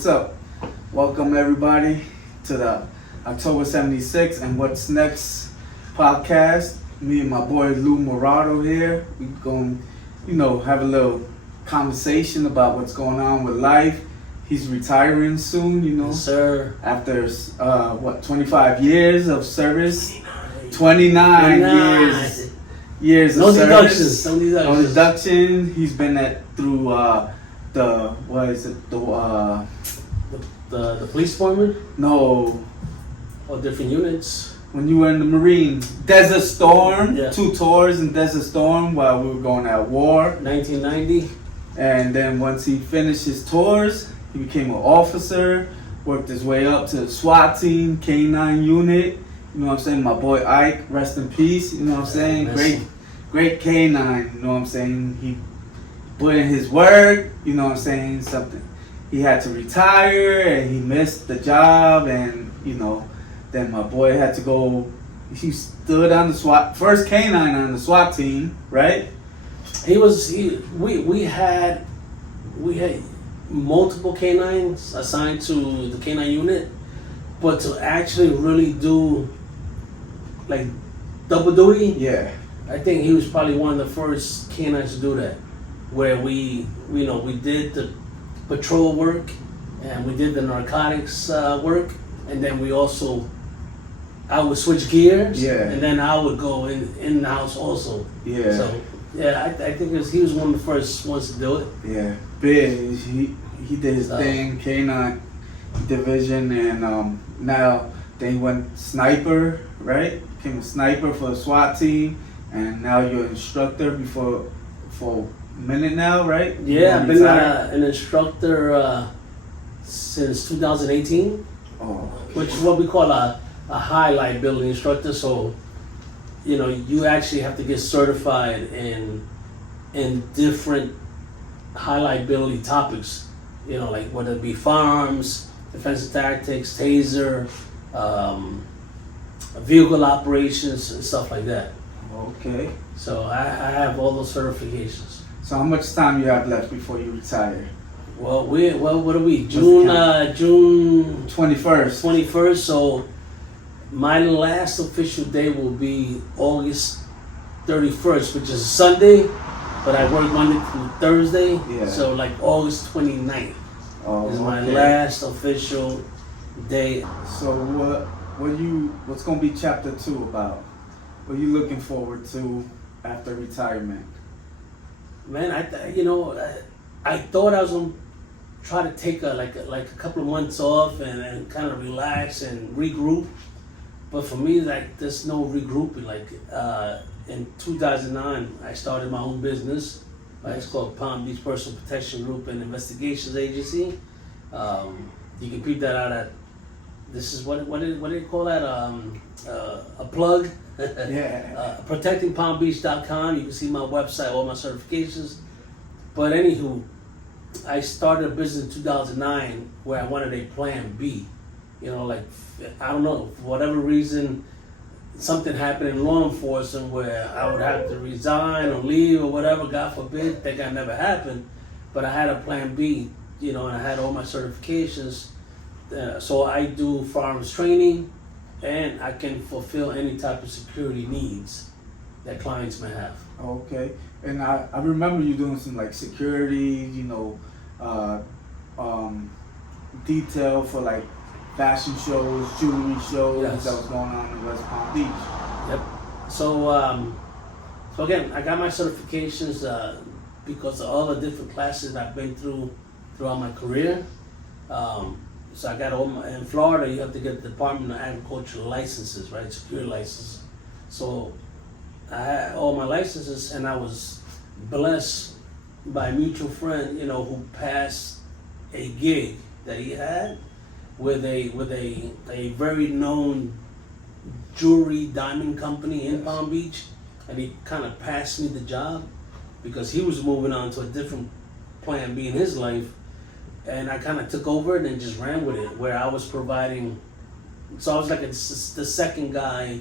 what's up? Welcome everybody to the October 76 and What's Next podcast. Me and my boy Lou Maroto here. We going, have a little conversation about what's going on with life. He's retiring soon, Yes, sir. After 25 years of service. 29 years of service. No deductions. He's been through the police department? No. Or different units. When you were in the Marine, Desert Storm, Yeah. 2 tours in Desert Storm while we were going at war. 1990. And then once he finished his tours, he became an officer, worked his way up to the SWAT team, K9 unit. You know what I'm saying? My boy Ike, rest in peace. You know what I'm saying? Great K9. You know what I'm saying? He put in his work. You know what I'm saying? Something. He had to retire and he missed the job, and then my boy had to go. He stood on the SWAT first K9 on the SWAT team, right? We had multiple K9s assigned to the K9 unit, but to actually really do like double duty, Yeah. I think he was probably one of the first K9s to do that, where we did the patrol work and we did the narcotics work, and then I would switch gears, Yeah. and then I would go in the house also. Yeah. So I think he was one of the first ones to do it. Yeah, big. He did his thing, K9 division, and now they went sniper, right? Became a sniper for the SWAT team, and now you're an instructor for a minute now, right? Yeah, I've been an instructor since 2018, which is what we call a high liability instructor. So, you actually have to get certified in different high liability topics. Like whether it be firearms, defensive tactics, taser, vehicle operations, and stuff like that. Okay. So I have all those certifications. So how much time you have left before you retire? Well, what are we? June 21st. 21st. So my last official day will be August 31st, which is Sunday, but I work Monday through Thursday. Yeah. So like August 29th is my last official day. So what's gonna be chapter 2 about? What are you looking forward to after retirement? Man, I thought I was gonna try to take a couple of months off and kind of relax and regroup. But for me, there's no regrouping. In 2009, I started my own business. It's called Palm Beach Personal Protection Group and Investigations Agency. You can peep that out at. This is what do they call that? A plug. Yeah. ProtectingPalmBeach.com. You can see my website, all my certifications. But anywho, I started a business in 2009 where I wanted a plan B. I don't know, for whatever reason, something happened in law enforcement where I would have to resign or leave or whatever, God forbid, that never happened. But I had a plan B, and I had all my certifications. So I do firearms training, and I can fulfill any type of security needs that clients may have. Okay. And I remember you doing some security, detail for fashion shows, jewelry shows. Yes. That was going on in West Palm Beach. Yep. So again, I got my certifications because of all the different classes I've been throughout my career. So I got in Florida, you have to get the Department of Agriculture licenses, right? Security licenses. So I had all my licenses, and I was blessed by a mutual friend, who passed a gig that he had with a very known jewelry diamond company in Palm Beach, and he kind of passed me the job because he was moving on to a different plan B in his life, and I kind of took over it and just ran with it, where I was providing. So I was like the second guy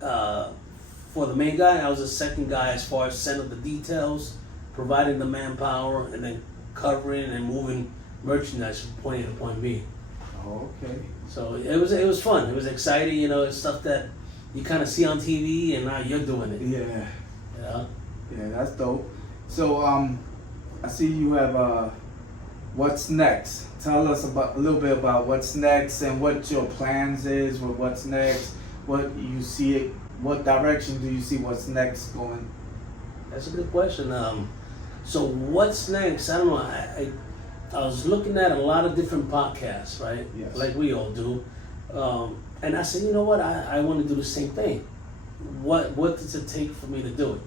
for the main guy. I was the second guy as far as setting up the details, providing the manpower, and then covering and moving merchandise from point A to point B. Oh, okay. So it was fun. It was exciting. You know, it's stuff that you kind of see on TV, and now you're doing it. Yeah. Yeah. Yeah, that's dope. So I see you have what's next. Tell us about a little bit about what's next and what your plans is with what's next. What you see it. What direction do you see what's next going? That's a good question. So what's next? I don't know. I was looking at a lot of different podcasts, right? Yes. Like we all do. And I said, you know what? I want to do the same thing. What does it take for me to do it?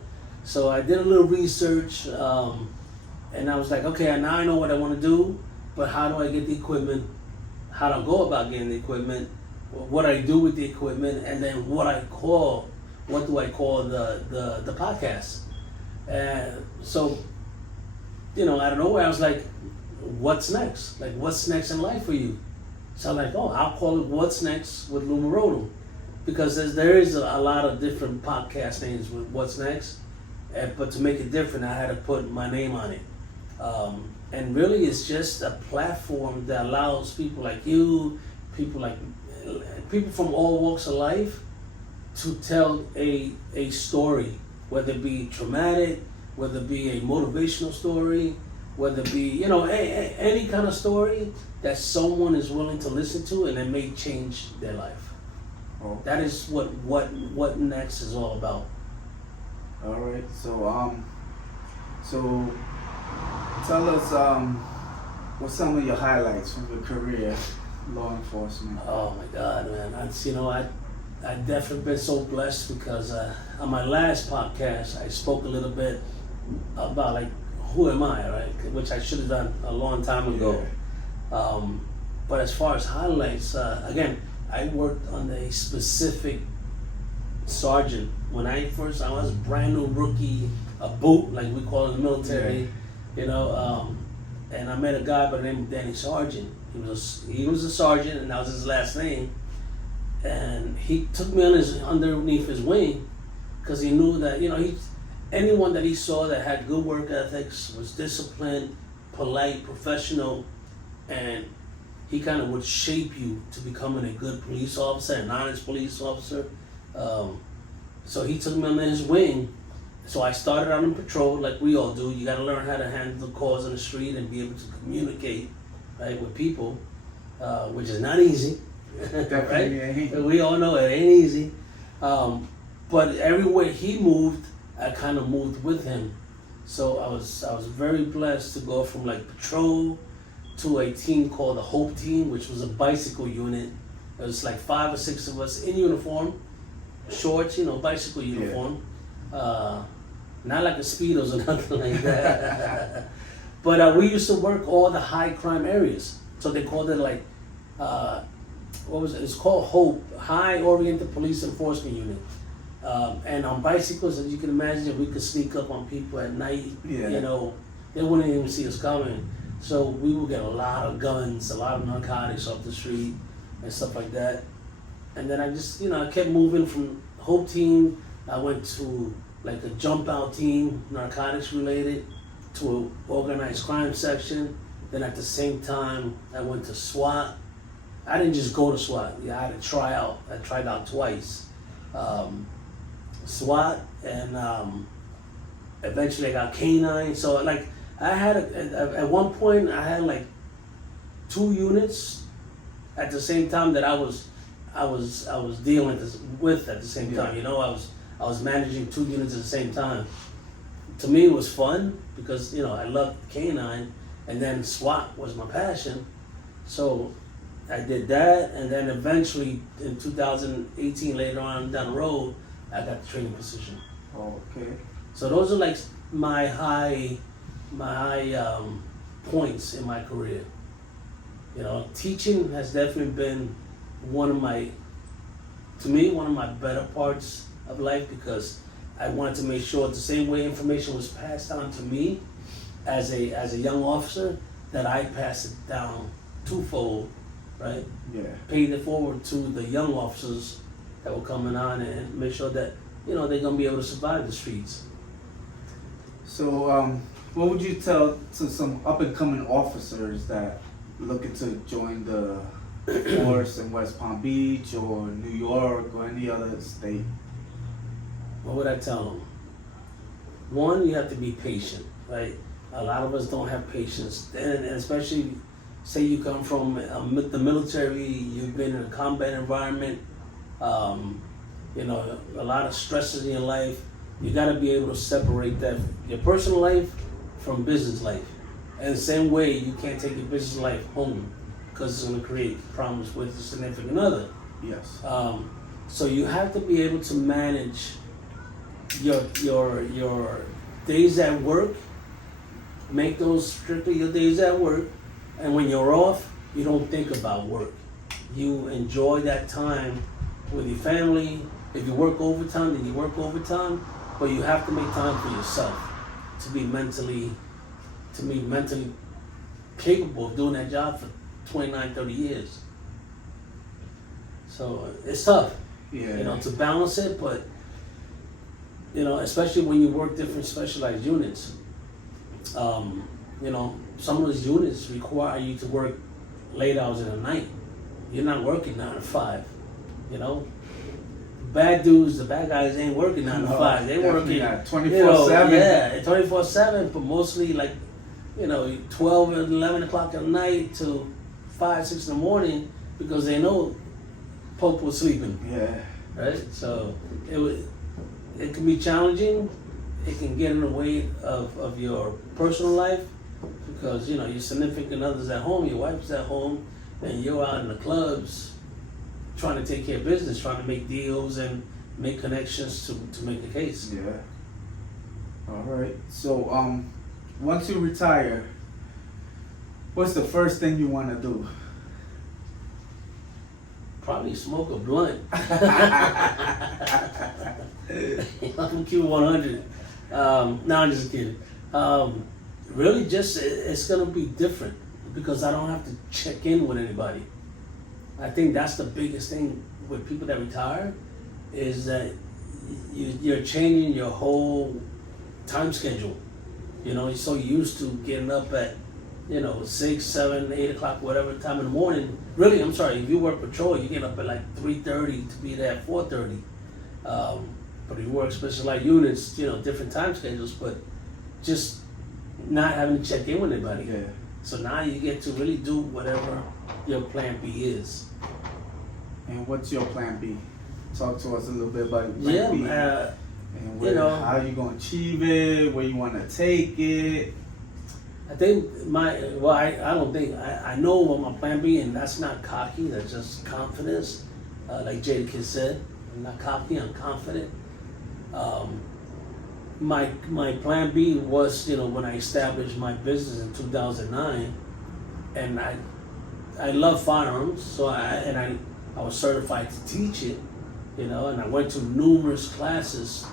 So I did a little research, and I was like, okay, now I know what I want to do, but how do I get the equipment? How do I go about getting the equipment? What I do with the equipment, and then what do I call the podcast? And so, you know, out of nowhere, I was like, what's next? Like, what's next in life for you? So I'm like, oh, I'll call it What's Next with Lou Maroto. Because there is a lot of different podcast names with What's Next. But to make it different, I had to put my name on it. And really, it's just a platform that allows people like you, people from all walks of life, to tell a story, whether it be traumatic, whether it be a motivational story, whether it be, you know, any kind of story that someone is willing to listen to, and it may change their life. Oh. That is what Next is all about. All right. So tell us what's some of your highlights from your career, law enforcement. Oh my God, man! I definitely been so blessed because on my last podcast I spoke a little bit about like who am I, right? Which I should have done a long time ago. Yeah. But as far as highlights, again, I worked on a specific sergeant. When I was a brand new rookie, a boot, like we call it in the military, you know, and I met a guy by the name of Danny Sargent. He was a sergeant, and that was his last name. And he took me underneath his wing because he knew that, you know, anyone that he saw that had good work ethics, was disciplined, polite, professional, and he kind of would shape you to becoming a good police officer, an honest police officer. So he took me under his wing. So I started out on patrol like we all do. You got to learn how to handle the calls on the street and be able to communicate, right, with people, which is not easy. Definitely right? ain't. We all know it ain't easy. But everywhere he moved, I kind of moved with him. So I was very blessed to go from like patrol to a team called the Hope Team, which was a bicycle unit. It was like 5 or 6 of us in uniform, shorts, you know, bicycle uniform. Not like a Speedos or nothing like that. But we used to work all the high crime areas. So they called it like, what was it? It's called Hope, High Oriented Police Enforcement Unit. And on bicycles, as you can imagine, we could sneak up on people at night. Yeah. You know, they wouldn't even see us coming. So we would get a lot of guns, a lot of narcotics off the street and stuff like that. And then I just, you know, I kept moving from Hope Team. I went to like a jump out team, narcotics related, to an organized crime section. Then at the same time, I went to SWAT. I didn't just go to SWAT. Yeah, I had to try out. I tried out twice. SWAT, and eventually I got K9. So like I had at one point I had like 2 units at the same time that I was dealing with at the same time. You know, I was managing 2 units at the same time. To me, it was fun because, you know, I loved K9, and then SWAT was my passion. So I did that, and then eventually in 2018, later on down the road, I got the training position. Okay. So those are like my high points in my career. You know, teaching has definitely been one of my better parts of life, because I wanted to make sure the same way information was passed on to me as a young officer, that I pass it down twofold, right? Yeah. Paying it forward to the young officers that were coming on, and make sure that, you know, they're gonna be able to survive the streets. So What would you tell to some up and coming officers that looking to join the force in West Palm Beach or New York or any other state? What would I tell them? One, you have to be patient, right? A lot of us don't have patience, and especially say you come from the military, you've been in a combat environment, you know, a lot of stresses in your life. You got to be able to separate that, your personal life from business life. And the same way, you can't take your business life home because it's going to create problems with the significant other. Yes. So you have to be able to manage your days at work, make those strictly your days at work, and when you're off, you don't think about work. You enjoy that time with your family. If you work overtime, then you work overtime, but you have to make time for yourself to be mentally capable of doing that job for 29, 30 years. So it's tough, Yeah. you know, to balance it, but you know, especially when you work different specialized units. You know, some of those units require you to work late hours in the night. You're not working 9 to 5, you know. Bad dudes, the bad guys ain't working 9 to 5. They working 24/7. Yeah, 24/7, but mostly like, you know, 12 and 11 o'clock at night to 5, 6 in the morning because they know Pope was sleeping. Yeah. Right? So it can be challenging. It can get in the way of your personal life because, you know, your significant other's at home, your wife's at home, and you're out in the clubs trying to take care of business, trying to make deals and make connections to make the case. Yeah. All right. So, once you retire, what's the first thing you want to do? Probably smoke a blunt. I'm keep 100. No, I'm just kidding. Really, just it's gonna be different because I don't have to check in with anybody. I think that's the biggest thing with people that retire is that you're changing your whole time schedule. You know, you're so used to getting up at 6, 7, 8 o'clock, whatever time in the morning. Really, I'm sorry, if you work patrol, you get up at like 3:30 to be there at 4:30. But if you work specialized units, different time schedules, but just not having to check in with anybody. Yeah. So now you get to really do whatever your plan B is. And what's your plan B? Talk to us a little bit about your plan B. And how you gonna achieve it, where you wanna take it. I think I know what my plan B, and that's not cocky, that's just confidence. Like Jada Kid said, I'm not cocky, I'm confident. My plan B was, when I established my business in 2009, and I love firearms, so I was certified to teach it, and I went to numerous classes,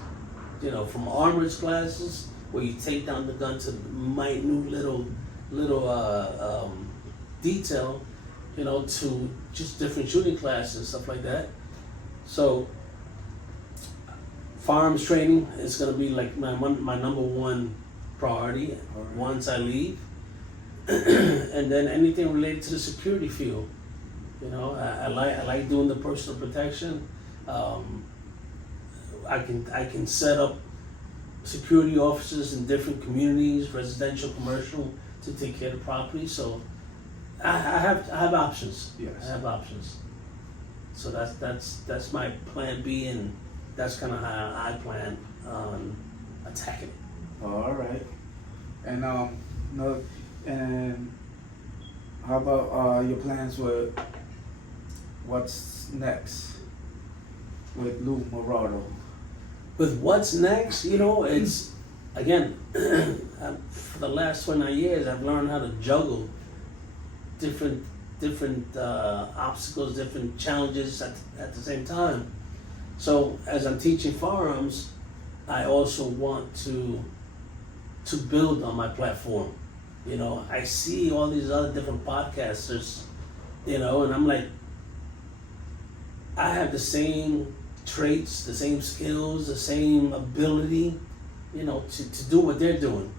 from armors classes where you take down the gun to minute little detail, to just different shooting classes, stuff like that. So firearms training is going to be like my number one priority once I leave. And then anything related to the security field. I like doing the personal protection. I can set up security officers in different communities, residential, commercial, to take care of the property. So I have options. Yes. I have options. So that's my plan B, and that's kind of how I plan on attacking it. All right. And and how about your plans with what's next with Lou Maroto? With what's next, it's, again, for the last 29 years, I've learned how to juggle different obstacles, different challenges at the same time. So as I'm teaching firearms, I also want to build on my platform. I see all these other different podcasters, and I'm like, I have the same traits, the same skills, the same ability, to do what they're doing.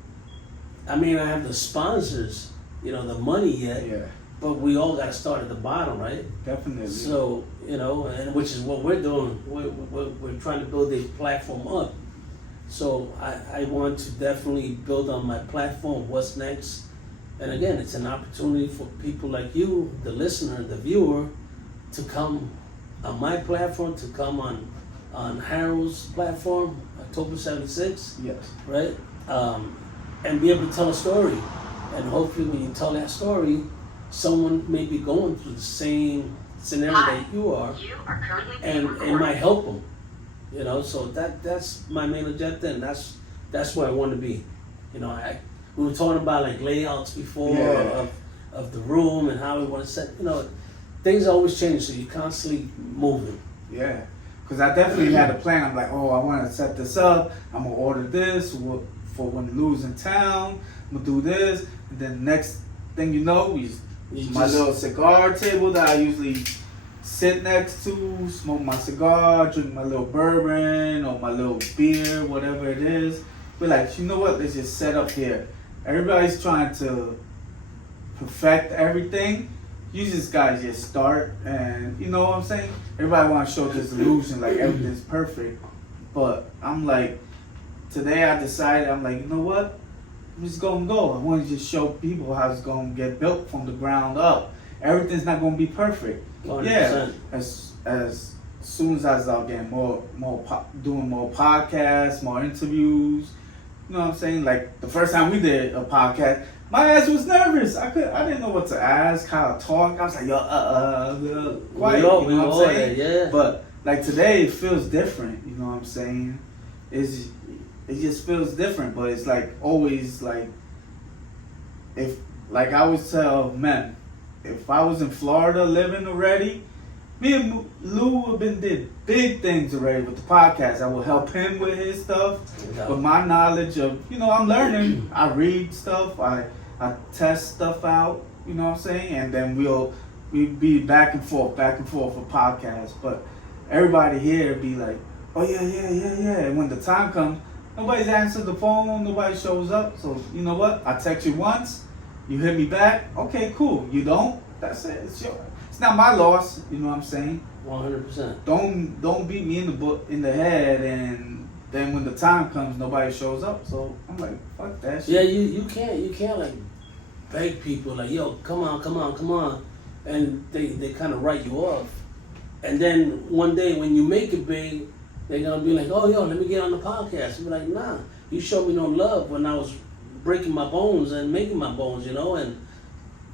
I mean, I have the sponsors, you know, the money yet, Yeah, but we all got to start at the bottom, right? definitely. So, you know, and which is what we're doing. We're trying to build a platform up. So I want to definitely build on my platform. What's next? And again, it's an opportunity for people like you, the listener, the viewer, to come on my platform, to come on Harold's platform, October 76, Yes. right? And be able to tell a story. And hopefully when you tell that story, someone may be going through the same scenario that you are, and it might help them. You know, so that's my main objective, and that's where I want to be. You know, we were talking about like layouts before of the room and how we want to set. You know, things always change, so you're constantly moving. Yeah, because I definitely had a plan. I'm like, oh, I want to set this up. I'm gonna order this for when Lou's in town. I'm gonna do this, and then next thing you know, my little cigar table that I usually sit next to, smoke my cigar, drink my little bourbon or my little beer, whatever it is. We're like, you know what? Let's just set up here. Everybody's trying to perfect everything. You just gotta just start, and you know what I'm saying? Everybody wants to show this illusion like everything's perfect, but I'm like, today I decided, I'm like, you know what? I'm just gonna go. I want to just show people how it's gonna get built from the ground up. Everything's not gonna be perfect. 100%. Yeah, as soon as I start getting doing more podcasts, more interviews. You know what I'm saying? Like the first time we did a podcast, my ass was nervous. I didn't know what to ask, how to talk. I was like, yo, quiet. You know what I'm saying? Yeah. But like today, it feels different. You know what I'm saying? It just feels different. But it's like always like, if like I always tell men, if I was in Florida living already, me and Lou did big things already with the podcast. I will help him with his stuff, but my knowledge of, you know, I'm learning. I read stuff. I test stuff out. You know what I'm saying? And then we be back and forth for podcasts. But everybody here be like, oh yeah. And when the time comes, nobody's answered the phone. Nobody shows up. So you know what? I text you once. You hit me back. Okay, cool. You don't. That's it. It's not my loss. You know what I'm saying? 100%. Don't beat me in the head, and then when the time comes, nobody shows up. So I'm like, fuck that shit. Yeah, you can't like beg people like, yo, come on, and they kind of write you off. And then one day when you make it big, they're gonna be like, oh yo, let me get on the podcast. You be like, nah, you showed me no love when I was breaking my bones and making my bones, you know, and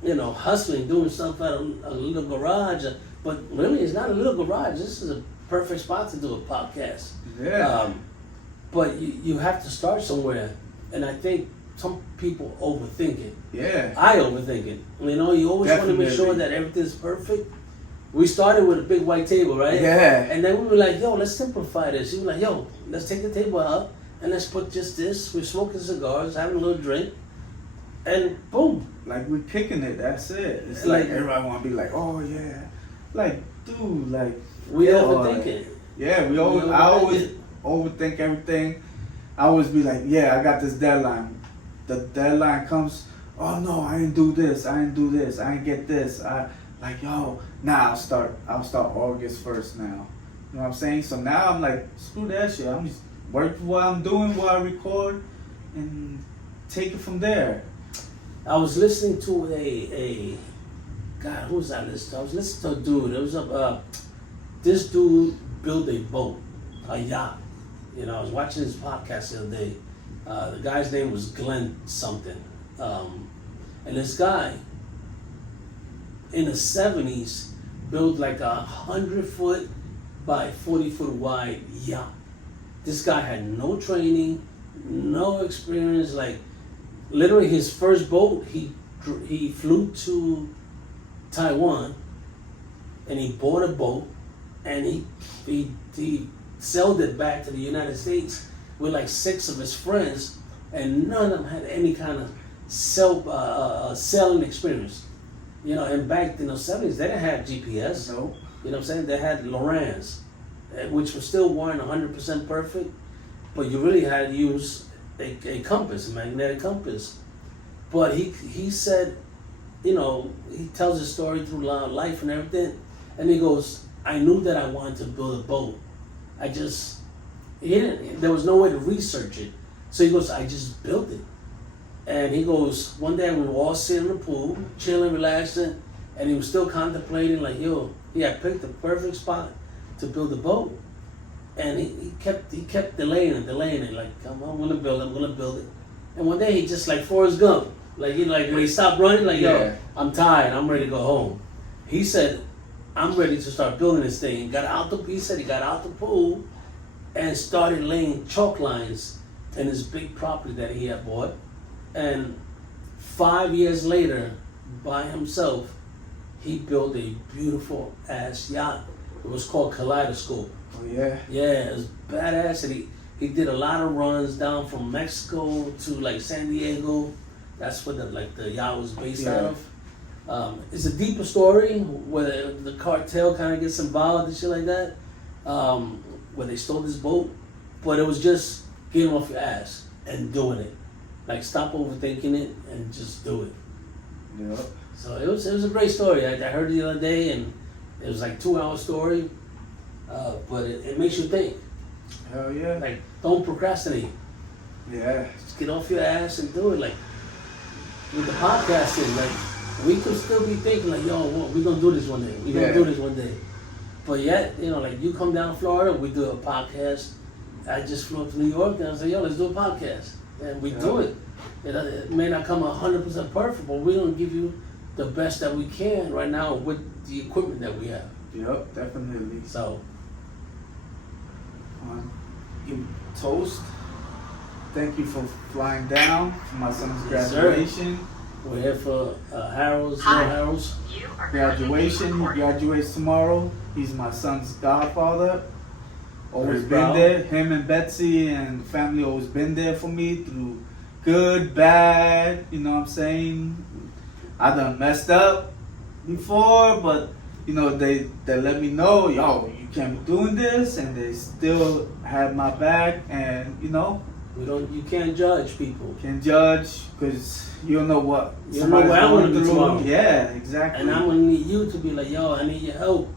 you know, hustling, doing stuff at a little garage. But really, it's not a little garage. This is a perfect spot to do a podcast. Yeah. But you have to start somewhere, and I think some people overthink it. Yeah. I overthink it. You know, you always want to make sure that everything's perfect. We started with a big white table, right? Yeah. And then we were like, yo, let's simplify this. You were like, yo, let's take the table out and let's put just this. We're smoking cigars, having a little drink, and boom. Like we're kicking it. That's it. It's like everybody want to be like, oh yeah, like dude, like we overthink it. Yeah, I always overthink everything. I always be like, yeah, I got this deadline. The deadline comes. Oh no, I didn't do this. I didn't do this. I didn't get this. I'll start August 1st now. You know what I'm saying? So now I'm like, screw that shit. I'm just working what I'm doing while I record and take it from there. I was listening to a God, who was I listening to? I was listening to a dude. It was this dude built a boat, a yacht. You know, I was watching his podcast the other day. The guy's name was Glenn something. And this guy, in the 70s, built like 100-foot by 40-foot wide yacht. This guy had no training, no experience. Like, literally his first boat, he flew to Taiwan and he bought a boat and he sold it back to the United States with like 6 of his friends, and none of them had any kind of selling experience. You know, and back in the 70s, they didn't have GPS. Nope. You know what I'm saying? They had Lorans, which was still weren't 100% perfect, but you really had to use a compass, a magnetic compass. But he said, you know, he tells his story through life and everything, and he goes, I knew that I wanted to build a boat. There was no way to research it. So he goes, I just built it. And he goes, one day we were all sitting in the pool, chilling, relaxing, and he was still contemplating, like, yo, he had picked the perfect spot to build a boat. And he kept delaying it, like, I'm gonna build it. And one day he just like Forrest Gump, like when he stopped running, like, yo, I'm tired, I'm ready to go home. He said, I'm ready to start building this thing. He got out the pool and started laying chalk lines in this big property that he had bought. And 5 years later, by himself, he built a beautiful ass yacht. It was called Kaleidoscope. Oh yeah. Yeah, it was badass. And he did a lot of runs down from Mexico to like San Diego. That's where the yacht was based out of. It's a deeper story where the cartel kind of gets involved and shit like that. Where they stole this boat, but it was just getting off your ass and doing it. Like, stop overthinking it and just do it. Yeah. So it was a great story. I heard it the other day, and it was like 2-hour story, but it makes you think. Hell yeah. Like, don't procrastinate. Yeah. Just get off your ass and do it. Like, with the podcasting, like, we could still be thinking like, yo, we're gonna do this one day. We're gonna do this one day. But yet, you know, like, you come down to Florida, we do a podcast. I just flew up to New York and I was like, yo, let's do a podcast. And we do it. It may not come 100% perfect, but we're gonna give you the best that we can right now with the equipment that we have. Yep, definitely. So, Give toast. Thank you for flying down for my son's Yes, graduation. we're here for Harold's, Graduation. He graduates tomorrow. He's my son's godfather. Always Very been proud. there. Him and Betsy and the family always been there for me through good, bad. You know what I'm saying? I done messed up before, but you know they let me know, yo, you can't be doing this, and they still had my back. And you know, you can't judge people. can't judge because you don't know what You don't know somebody's what I'm going gonna do through. tomorrow. Yeah, exactly. And I'm gonna need you to be like, yo, I need your help.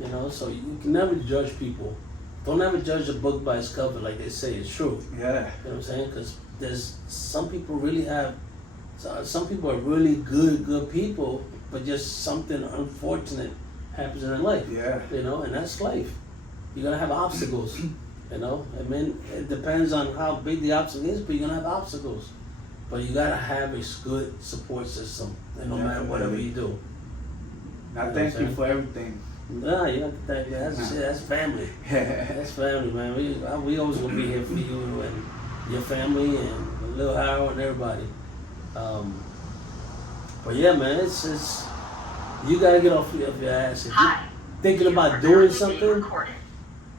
You know, so you can never judge people. Don't ever judge a book by its cover, like they say. It's true. Yeah. You know what I'm saying? Because there's some people some people are really good people, but just something unfortunate happens in their life. Yeah. You know, and that's life. You're gonna have obstacles. You know, I mean, it depends on how big the obstacle is, but you're gonna have obstacles. But you gotta have a good support system, and no matter whatever you do. I thank you for everything. Nah, you have to thank you. That's family. That's family, man. We always gonna be here for you and your family and Lil Harold and everybody. But yeah, man, it's you gotta get off your ass. If you're thinking about doing something,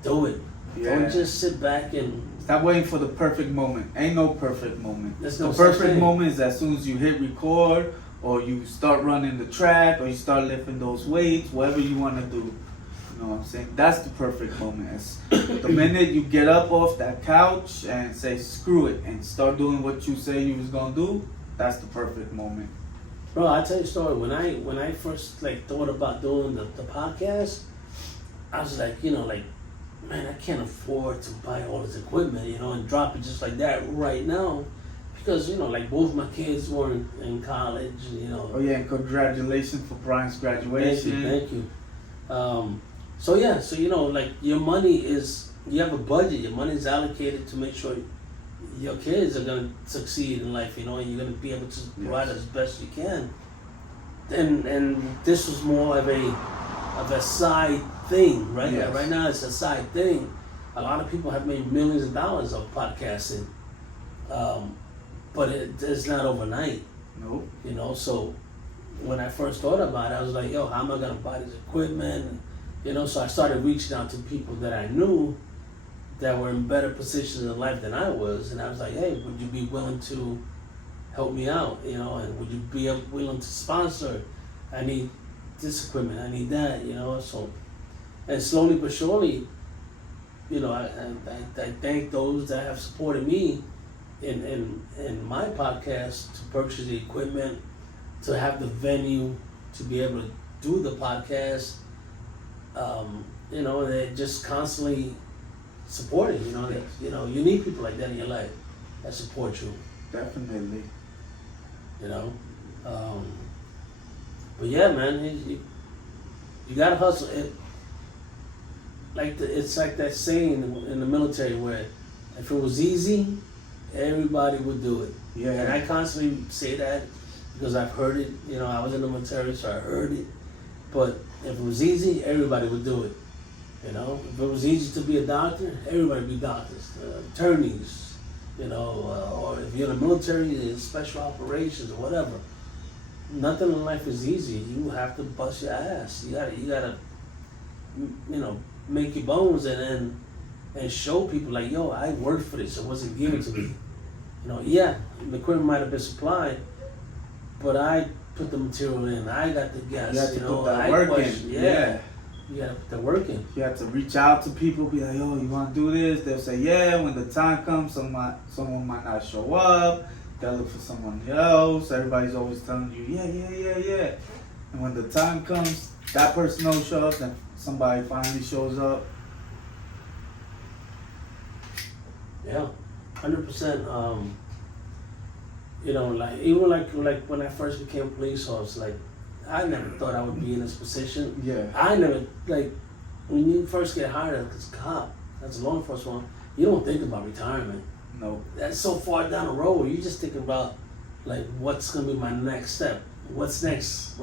do it. Yeah. Don't just sit back and Stop waiting for the perfect moment. Ain't no perfect moment. There's The no such perfect thing. moment is as soon as you hit record, or you start running the track, or you start lifting those weights, whatever you want to do. You know what I'm saying? That's the perfect moment. It's the minute you get up off that couch and say screw it and start doing what you say you was gonna do, that's the perfect moment. Bro, I'll tell you a story. When I first thought about doing the podcast, I was like, man, I can't afford to buy all this equipment, and drop it just like that right now. Because, both my kids were in college, Oh yeah, and congratulations for Brian's graduation. Thank you. So your money you have a budget, your money is allocated to make sure your kids are going to succeed in life, and you're going to be able to provide as best you can. And this was more of a side thing, right? Yes. Right now it's a side thing. A lot of people have made millions of dollars of podcasting, but it's not overnight. Nope. So when I first thought about it, I was like, yo, how am I going to buy this equipment? So I started reaching out to people that I knew that were in better positions in life than I was, and I was like, hey, would you be willing to help me out, and would you be willing to sponsor? I need this equipment, I need that, so, and slowly but surely, I thank those that have supported me, in my podcast to purchase the equipment, to have the venue, to be able to do the podcast. You know, they're just constantly supporting. You know, you need people like that in your life that support you. Definitely. You know, but yeah, man, you gotta hustle. It's like that saying in the military where if it was easy, everybody would do it. Yeah. And I constantly say that because I've heard it. You know, I was in the military, so I heard it. But if it was easy, everybody would do it. You know, if it was easy to be a doctor, everybody would be doctors, attorneys. You know, or if you're in the military, special operations or whatever. Nothing in life is easy. You have to bust your ass. You gotta, you know, make your bones and show people like, yo, I worked for this. It wasn't given to me. You know, yeah, the equipment might have been supplied, but I put the material in. I got the gas. You have to know, put that I work question, in. Yeah. You gotta put the work in. You have to reach out to people, be like, yo, you want to do this? They'll say, yeah. When the time comes, someone might not show up. They'll look for someone else. Everybody's always telling you, yeah. And when the time comes, that person don't show up, then somebody finally shows up. Yeah, 100%. You know, like even like when I first became a police officer, like I never thought I would be in this position. Yeah. I never, like, when you first get hired as a cop, that's a law enforcement, you don't think about retirement. No. That's so far down the road. You just think about, like, what's gonna be my next step? What's next?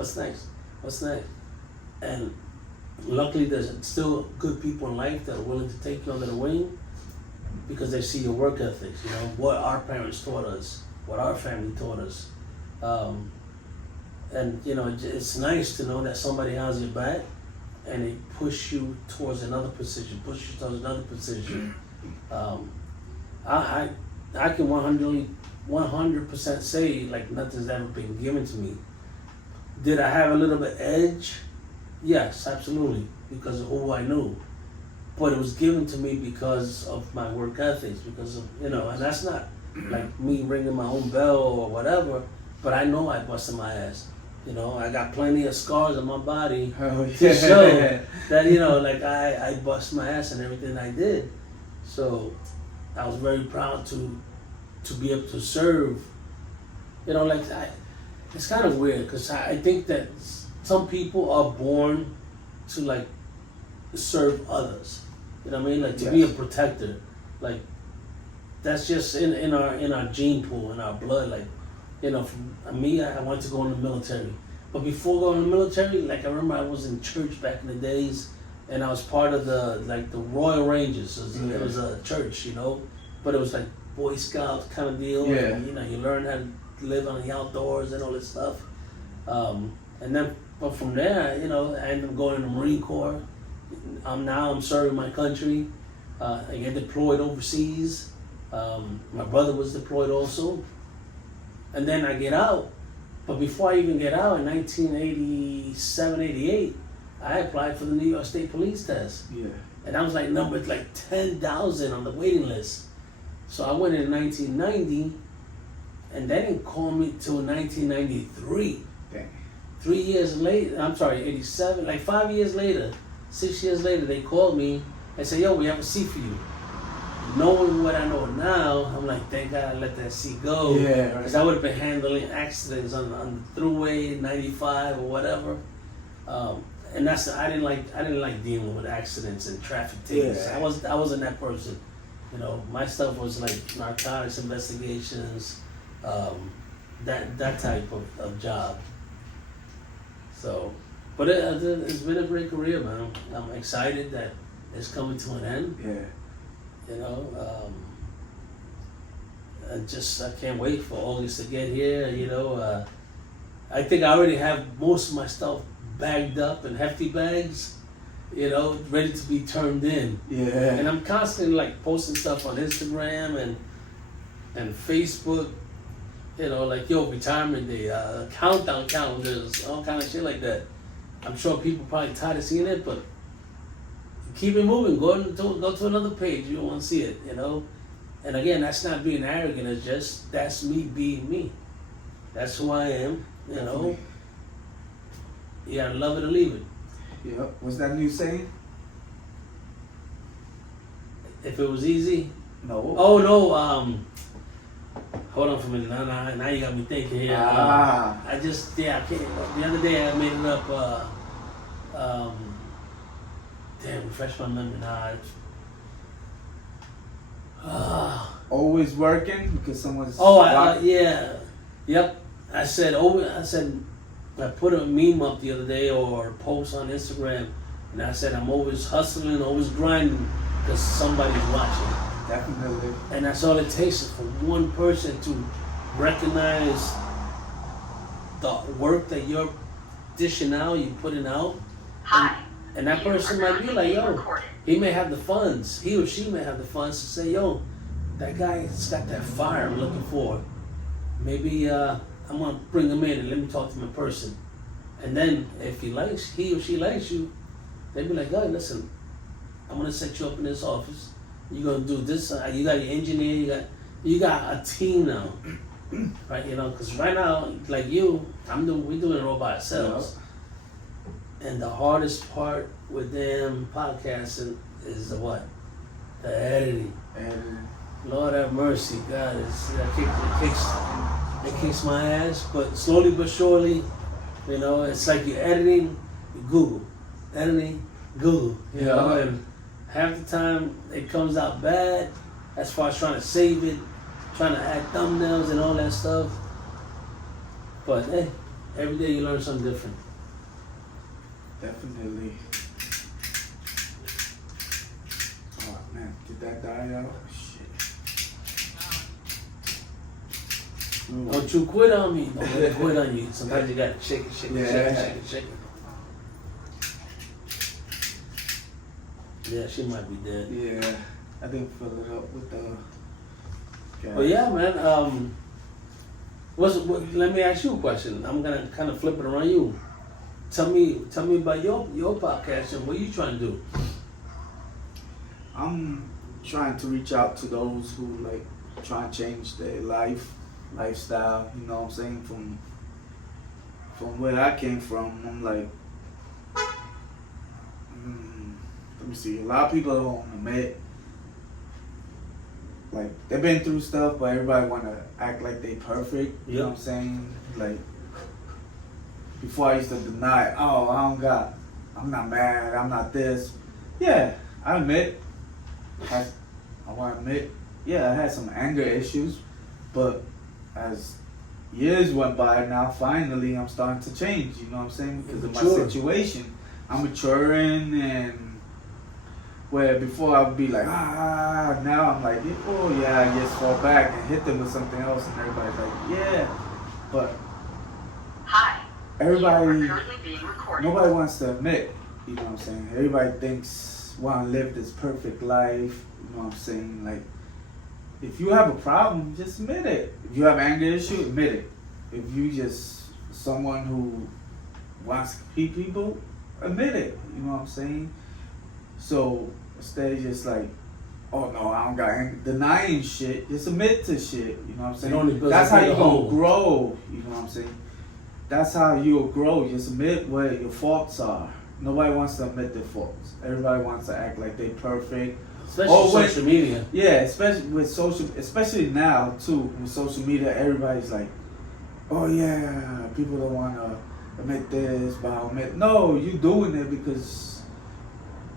And luckily, there's still good people in life that are willing to take you under the wing because they see your work ethics. You know what our parents taught us, what our family taught us. And you know, it's nice to know that somebody has your back and they push you towards another position, I can 100% say like nothing's ever been given to me. Did I have a little bit edge? Yes, absolutely, because of who I knew. But it was given to me because of my work ethics, because of, you know, and that's not like me ringing my own bell or whatever, but I know I busted my ass. You know, I got plenty of scars on my body to show that, you know, like I bust my ass and everything I did. So I was very proud to be able to serve. You know, like it's kind of weird because I think that some people are born to like serve others. You know what I mean? Like to be a protector. Like that's just in our gene pool, in our blood. Like, you know, for me, I wanted to go in the military. But before going in the military, like I remember I was in church back in the days, and I was part of the Royal Rangers. It was a church, you know, but it was like Boy Scout kind of deal. Yeah. And, you know, you learn how to live on the outdoors and all this stuff. And then, but from there, you know, I ended up going in the Marine Corps. I'm serving my country. I get deployed overseas. My brother was deployed also. And then I get out. But before I even get out, in 1987, 88, I applied for the New York State Police test. Yeah. And I was like numbered like 10,000 on the waiting list. So I went in 1990, and they didn't call me till 1993. Dang. 3 years later, I'm sorry, 87, like 5 years later, 6 years later, they called me and said, yo, we have a seat for you. Knowing what I know now, I'm like, thank God I let that seat go. Yeah, right. Because I would have been handling accidents on the thruway, 95 or whatever. And that's I didn't like dealing with accidents and traffic tickets. Yeah. I wasn't that person. You know, my stuff was like narcotics investigations, that type of job. So, but it's been a great career, man. I'm excited that it's coming to an end. Yeah. You know, I can't wait for August to get here. You know, I think I already have most of my stuff bagged up in hefty bags, you know, ready to be turned in. Yeah. And I'm constantly like posting stuff on Instagram and Facebook, you know, like, yo, retirement day, countdown calendars, all kind of shit like that. I'm sure people probably tired of seeing it, but keep it moving. Go to another page. You don't want to see it, you know. And again, that's not being arrogant. It's just that's me being me. That's who I am. You know. You gotta love it or leave it. Yeah. What's that new saying? If it was easy. No. Oh no. Hold on for a minute. Now you got me thinking here. I just I can't. The other day I made it up. Damn, refresh my memory now. Always working because someone's. Yeah. Yep. I said I put a meme up the other day or a post on Instagram, and I said I'm always hustling, always grinding because somebody's watching. Definitely. And that's all it takes is for one person to recognize the work that you're dishing out, you're putting out. Hi. And that person might be like, yo, he may have the funds, he or she may have the funds to say, yo, that guy's got that fire I'm looking for. Maybe I'm gonna bring him in and let me talk to him in person. And then if he or she likes you, they'll be like, oh, listen, I'm gonna set you up in this office. You're gonna do this. You got your engineer. You got a team now, right? You know, because right now, like you, we're doing it all by ourselves. Yeah. And the hardest part with them podcasting is the what? The editing. Lord have mercy, God, it kicks my ass. But slowly but surely, you know, it's like you're editing, Google, you know, and half the time it comes out bad as far as trying to save it, trying to add thumbnails and all that stuff. But hey, every day you learn something different. Definitely. Oh man, did that die out? Shit. Don't you quit on me. Don't let it quit on you. Sometimes you gotta shake it. Yeah, she might be dead. Yeah, I didn't fill it up with the gas. But yeah, man. Let me ask you a question. I'm gonna kind of flip it around you. Tell me about your podcast and what you trying to do. I'm trying to reach out to those who like try and change their lifestyle. You know what I'm saying? From where I came from, I'm like. Let me see. A lot of people don't admit, like they've been through stuff, but everybody want to act like they perfect. You know what I'm saying? Like before I used to deny, I'm not mad, I'm not this. Yeah, I admit. I want to admit, yeah, I had some anger issues, but as years went by, now finally I'm starting to change. You know what I'm saying? Because of my situation, I'm maturing and. Where before I would be like, now I'm like, oh yeah, I just fall back and hit them with something else, and everybody's like, yeah. But everybody, nobody wants to admit, you know what I'm saying? Everybody want to live this perfect life, you know what I'm saying? Like, if you have a problem, just admit it. If you have anger issue, admit it. If you just someone who wants to keep people, admit it, you know what I'm saying? So instead of just like, oh no, I don't got anger, denying shit, just admit to shit, you know what I'm saying? That's how you gonna grow, you know what I'm saying? That's how you'll grow, just admit what your faults are. Nobody wants to admit their faults. Everybody wants to act like they're perfect. Especially with social media. Yeah, especially now too, with social media, everybody's like, oh yeah, people don't want to admit this, but I'll admit, no, you doing it because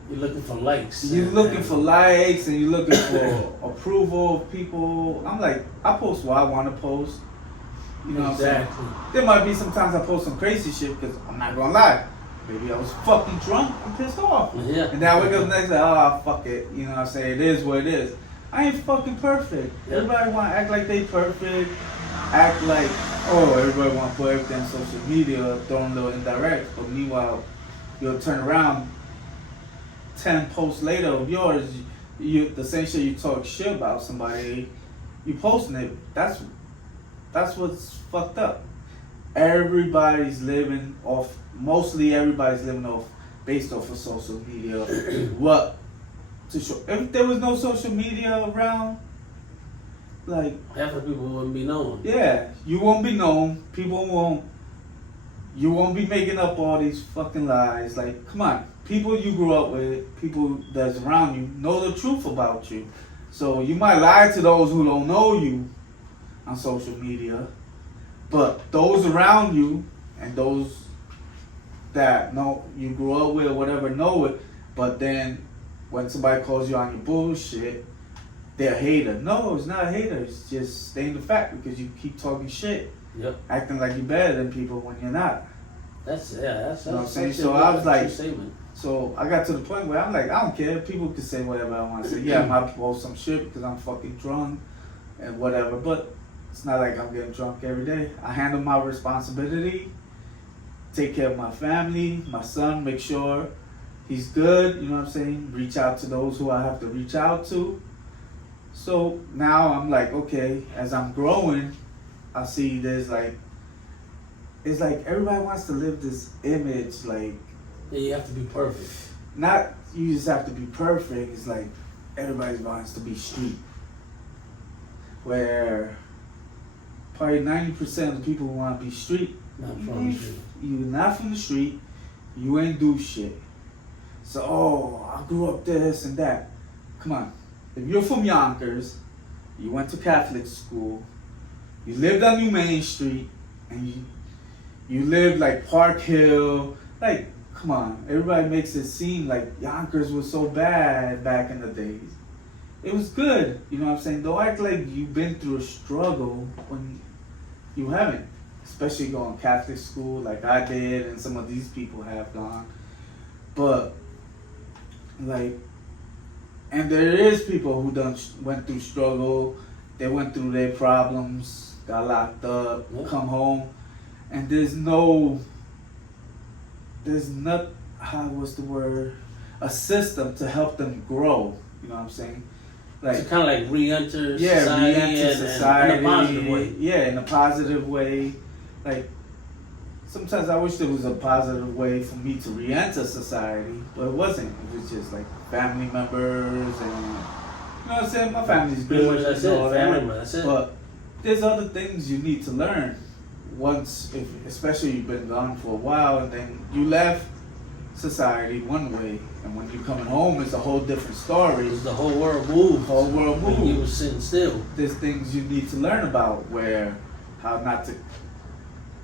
you're looking for likes. You're looking for likes and you're looking for approval of people. I'm like, I post what I want to post. You know what I'm saying? There might be sometimes I post some crazy shit because I'm not going to lie. Maybe I was fucking drunk and pissed off. Yeah. And then I wake up next day, fuck it. You know what I'm saying? It is what it is. I ain't fucking perfect. Yeah. Everybody want to act like they perfect. Act like, everybody want to put everything on social media, throwing a little indirect. But meanwhile, you'll turn around 10 posts later of yours, the same shit you talk shit about somebody, you posting it. That's what's fucked up. Mostly everybody's living based off of social media. What to show? If there was no social media around, like half the people wouldn't be known. yeah, you won't be known. You won't be making up all these fucking lies. Like, come on, people you grew up with, people that's around you, know the truth about you. So you might lie to those who don't know you on social media, but those around you and those that know you grew up with or whatever know it. But then when somebody calls you on your bullshit, they're a hater. No, it's not a hater. It's just stating the fact because you keep talking shit. Yep. Acting like you're better than people when you're not. That's You know what I'm saying? that's So a I was like, statement. so I got to the point where I'm like, I don't care. People can say whatever I want to say. Yeah, I might post some shit because I'm fucking drunk and whatever. But it's not like I'm getting drunk every day. I handle my responsibility, take care of my family, my son, make sure he's good. You know what I'm saying? Reach out to those who I have to reach out to. So now I'm like, okay, as I'm growing, I see there's like, it's like everybody wants to live this image, like, Yeah, you have to be perfect. not you just have to be perfect. It's like everybody wants to be street, where probably 90% of the people who want to be street, Not from the street. you're not from the street, you ain't do shit. So, oh, I grew up this and that. Come on. If you're from Yonkers, you went to Catholic school, you lived on New Main Street, and you lived like Park Hill, like, come on. Everybody makes it seem like Yonkers was so bad back in the days. It was good, you know what I'm saying? Don't act like you've been through a struggle when you haven't. Especially going Catholic school like I did and some of these people have gone. But, like, and there is people who went through struggle, they went through their problems, got locked up, come home, and there's not, what's the word? A system to help them grow, you know what I'm saying? Like, to kind of like re-enter yeah, society, re-enter society, in a positive way. Yeah, in a positive way. Like, sometimes I wish there was a positive way for me to re-enter society, but it wasn't. It was just like family members and, you know what I'm saying? My family's Pretty good. much that's and all it, that. family member, that's it. But there's other things you need to learn once, especially you've been gone for a while and then you left society one way, and when you're coming home, it's a whole different story. It's the whole world moved. Whole world When you moved. were sitting still. There's things you need to learn about how not to.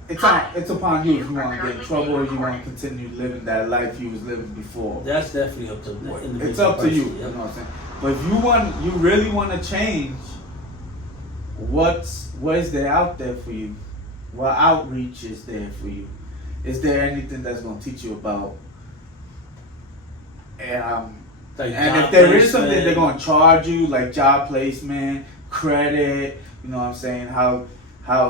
It's upon you if you want to get in trouble or you want to continue living that life you was living before. That's definitely up to the individual. It's up to you. person, You yep. know what I'm saying? But if you really want to change, what is there out there for you? What outreach is there for you? Is there anything that's going to teach you about? Like And job if there is something, placement. they're going to charge you, like job placement, credit, you know what I'm saying, how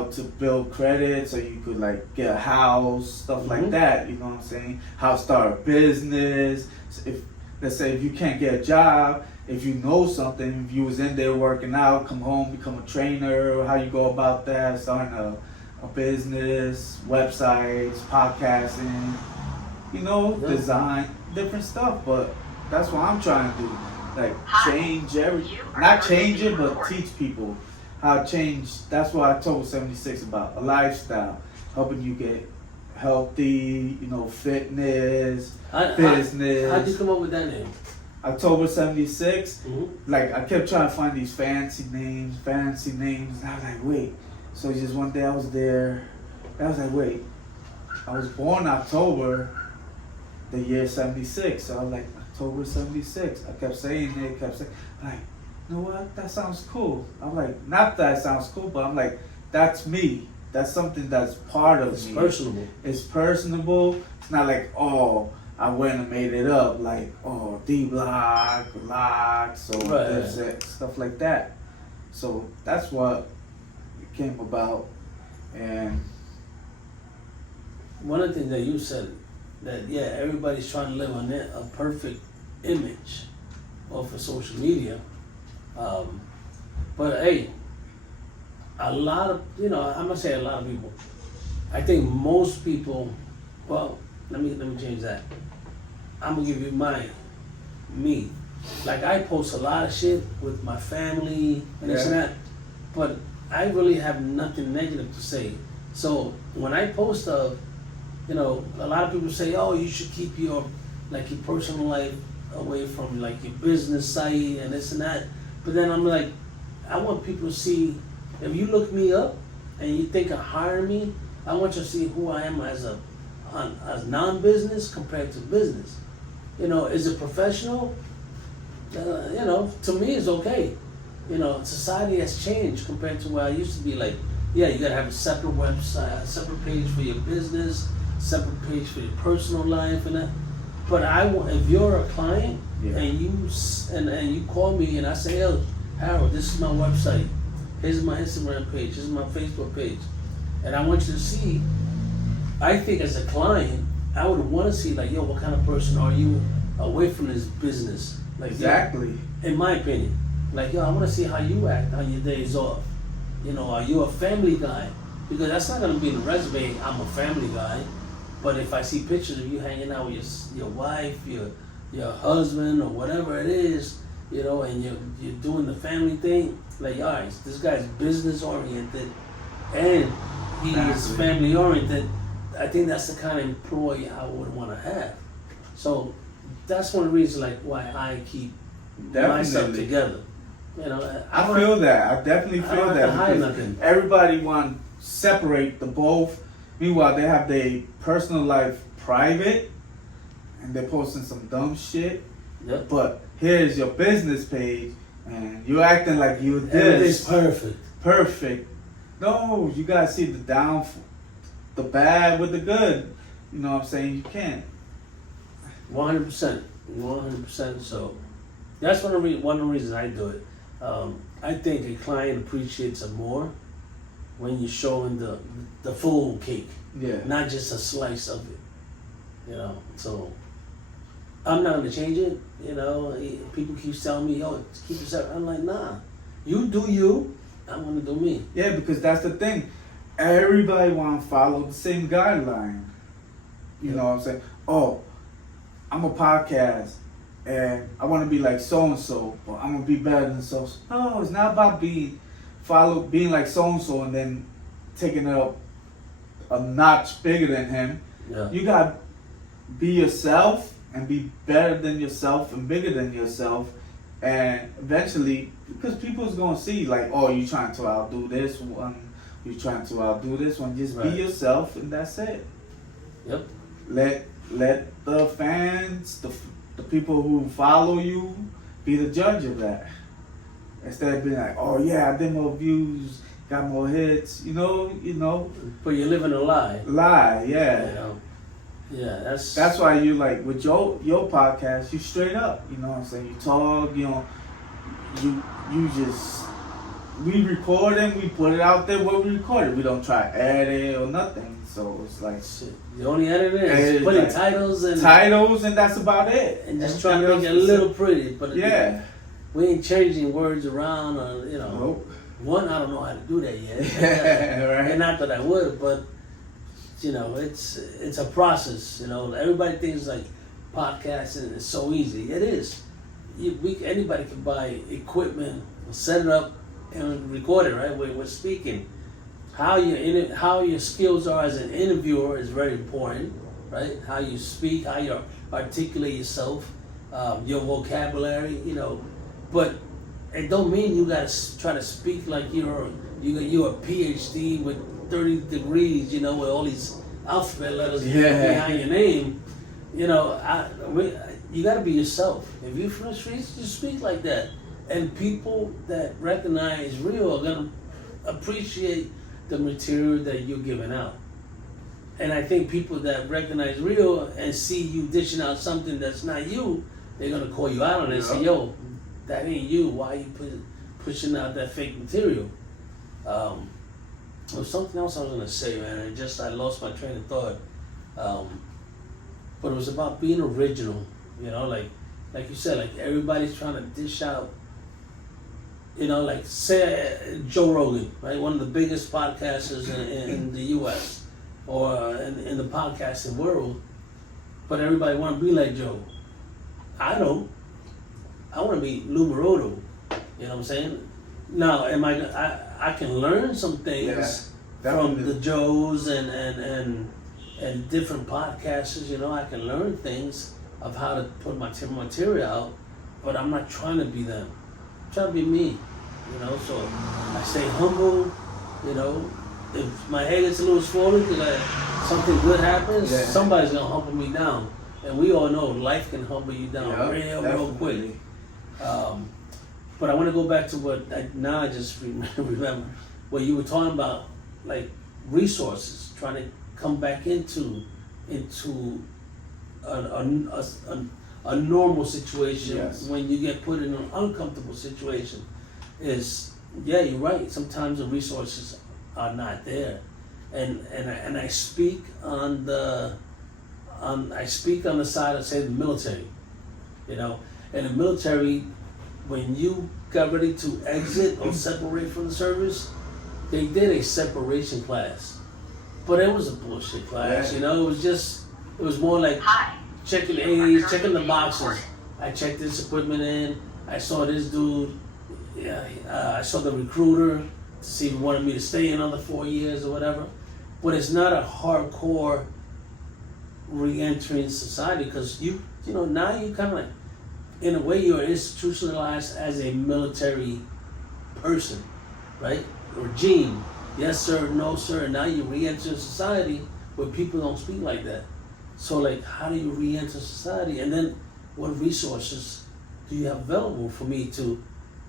to build credit so you could like get a house, stuff like that, you know what I'm saying, how to start a business. If let's say if you can't get a job, if you know something, if you was in there working out, come home, become a trainer, how you go about that, starting a business, websites, podcasting, you know, design, different stuff. But that's what I'm trying to do. Like change not change it, but teach people how to change. That's what I told 76 about, a lifestyle, helping you get healthy, you know, fitness, business. How'd you come up with that name? October 76, Mm-hmm. like I kept trying to find these fancy names, and I was like, wait. So just one day I was there, and I was like, wait, I was born October, the year 76, so I was like, October 76. I kept saying it, like, you know what, that sounds cool. I'm like, not that it sounds cool, but I'm like, that's me. That's something that's part of me. It's personable. It's personable. It's not like, oh, I went and made it up, like, oh, D-Block, Locks, or Dipset, stuff like that. So that's what it came about. And one of the things that you said, that everybody's trying to live on a perfect image off of social media. But hey, a lot of, I'm gonna say a lot of people. I think most people, well, let me change that. I'm gonna give you me. Like I post a lot of shit with my family and this and that. but I really have nothing negative to say. So when I post a lot of people say, oh, you should keep your personal life away from like your business site and this and that. But then I'm like, I want people to see, if you look me up and you think of hiring me, I want you to see who I am as non-business compared to business. Is it professional? To me it's okay. Society has changed compared to where I used to be. Like, yeah, you gotta have a separate website, a separate page for your business, separate page for your personal life, and that. But if you're a client and you call me and I say, oh, Harold, this is my website. Here's my Instagram page. This is my Facebook page, and I want you to see. I think as a client, I would want to see like, yo, what kind of person are you away from this business? Like, exactly. In my opinion, like, yo, I want to see how you act on your days off. Are you a family guy? Because that's not gonna be in the resume. I'm a family guy. But if I see pictures of you hanging out with your wife, your husband, or whatever it is, and you're doing the family thing, like, all right, this guy's business oriented, and he is family oriented. I think that's the kind of employee I would want to have. So that's one of the reasons, like, why I keep myself together. I feel that. I definitely feel that. Hide nothing. Everybody want to separate the both. Meanwhile, they have their personal life private, and they're posting some dumb shit. Yep. But here's your business page, and you're acting like you're this. Everything's perfect. Perfect. No, you gotta see the bad with the good. You know what I'm saying? You can't. 100%. 100%. So that's one of the reasons I do it. I think a client appreciates it more when you're showing the full cake, not just a slice of it. So I'm not gonna change it. People keep telling me, "Yo, keep it separate." I'm like, nah. You do you. I'm gonna do me. Yeah, because that's the thing. Everybody want to follow the same guideline. You know what I'm saying? Oh, I'm a podcast, and I want to be like so and so, or I'm gonna be better than so. No, it's not about being like so and so, and then taking it up a notch bigger than him. Yeah. You gotta be yourself and be better than yourself and bigger than yourself, and eventually, because people's gonna see like, oh, you trying to outdo this one, you trying to outdo this one. Just be yourself, and that's it. Yep. Let the fans, the people who follow you, be the judge of that. Instead of being like, oh yeah, I did more views, got more hits, you know. But you're living a lie. Lie, yeah. Yeah, that's why you like with your podcast, you straight up, you know what I'm saying? You talk, you just, we record and we put it out there what we recorded. We don't try to edit or nothing. So it's like shit. The only edit is putting like titles and that's about it. And just trying to make it a little pretty. But we ain't changing words around or Nope. One, I don't know how to do that yet. Yeah, right. And not that I would, but it's a process. Everybody thinks like podcasting is so easy. It is. Anybody can buy equipment, set it up, and record it. Right, we're speaking. How your skills are as an interviewer is very important. Right, how you speak, how you articulate yourself, your vocabulary. But it don't mean you gotta try to speak like you're a PhD with 30 degrees, with all these alphabet letters behind your name. You gotta be yourself. If you're from the streets, you speak like that. And people that recognize real are gonna appreciate the material that you're giving out. And I think people that recognize real and see you dishing out something that's not you, they're gonna call you out on it and say, yo, that ain't you. Why are you pushing out that fake material? There was something else I was gonna say, man. I lost my train of thought. But it was about being original. Like you said, like everybody's trying to dish out. Like say Joe Rogan, right? One of the biggest podcasters in the U.S. or in the podcasting world. But everybody want to be like Joe. I don't. I want to be Lou Maroto. You know what I'm saying? Now, I can learn some things from the Joes and different podcasters. You know, I can learn things of how to put my material out, but I'm not trying to be them. I'm trying to be me. You know, so I stay humble. You know, if my head gets a little swollen because something good happens, somebody's gonna humble me down. And we all know life can humble you down real quick. But I want to go back to what I just remember what you were talking about, like resources, trying to come back into a normal situation when you get put in an uncomfortable situation. You're right. Sometimes the resources are not there, and I speak on the side of, say, the military. You know, in the military, when you got ready to exit or separate from the service, they did a separation class, but it was a bullshit class. You know, it was more like checking A's, checking the boxes. I checked this equipment in. I saw this dude. I saw the recruiter to see if he wanted me to stay another 4 years or whatever. But it's not a hardcore re-entry in society, because you know, now you kind of like, in a way, you're institutionalized as a military person, right? Regime, yes sir, no sir. Now you re-enter society where people don't speak like that. So like, how do you re-enter society? And then what resources do you have available for me to,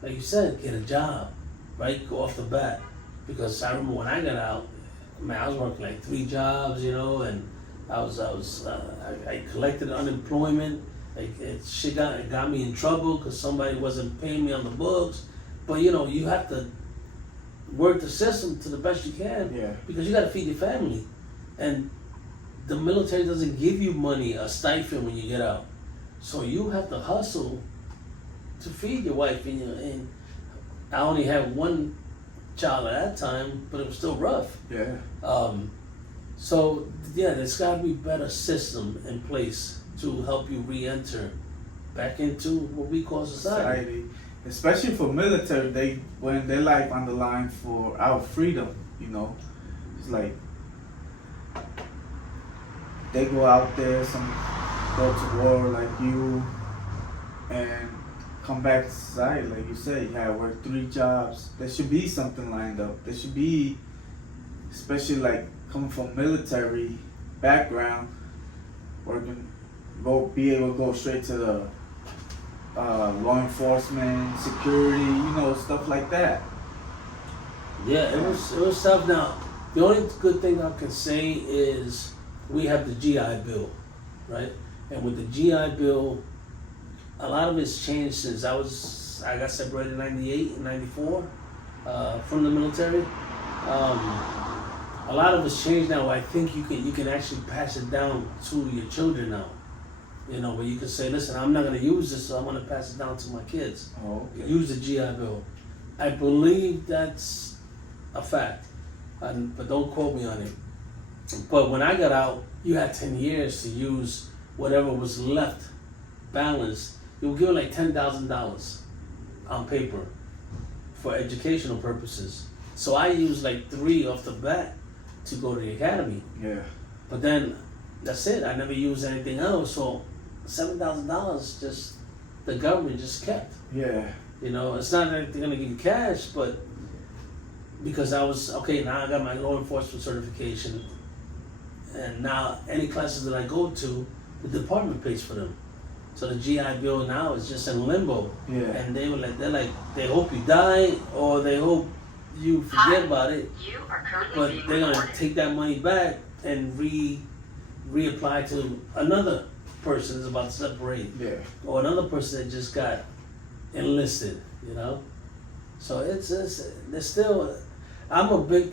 like you said, get a job, right? Go off the bat. Because I remember when I got out, man, I was working like 3 jobs, you know, and I collected unemployment. Like it got me in trouble because somebody wasn't paying me on the books. But you know, you have to work the system to the best you can, because you got to feed your family, and the military doesn't give you money, a stipend when you get out. So you have to hustle to feed your wife and I only had 1 child at that time, but it was still rough. So there's got to be better system in place to help you re-enter back into what we call society. Especially for military, when their life on the line for our freedom, you know, it's like they go out there, some go to war like you, and come back to society, like you said, you had to work 3 jobs. There should be something lined up. There should be, especially like coming from military background, be able to go straight to the law enforcement, security, you know, stuff like that. Yeah, it was tough. Now, the only good thing I can say is we have the GI Bill, right? And with the GI Bill, a lot of it's changed since I got separated in 98 and 94 from the military. A lot of it's changed now. I think you can actually pass it down to your children now. You know, where you can say, listen, I'm not going to use this, so I'm going to pass it down to my kids. Use the GI Bill. I believe that's a fact, but don't quote me on it. But when I got out, you had 10 years to use whatever was left balanced. You were given like $10,000 on paper for educational purposes. So I used like 3 off the bat to go to the academy. But then that's it. I never used anything else. So $7,000 just the government just kept. You know, it's not that they're gonna give you cash, but because I was okay, now I got my law enforcement certification, and now any classes that I go to, the department pays for them. So the GI Bill now is just in limbo. And they hope you die or they hope you forget about it. But they're gonna take that money back and reapply to another person that's about to separate. Or another person that just got enlisted, you know? So there's still, I'm a big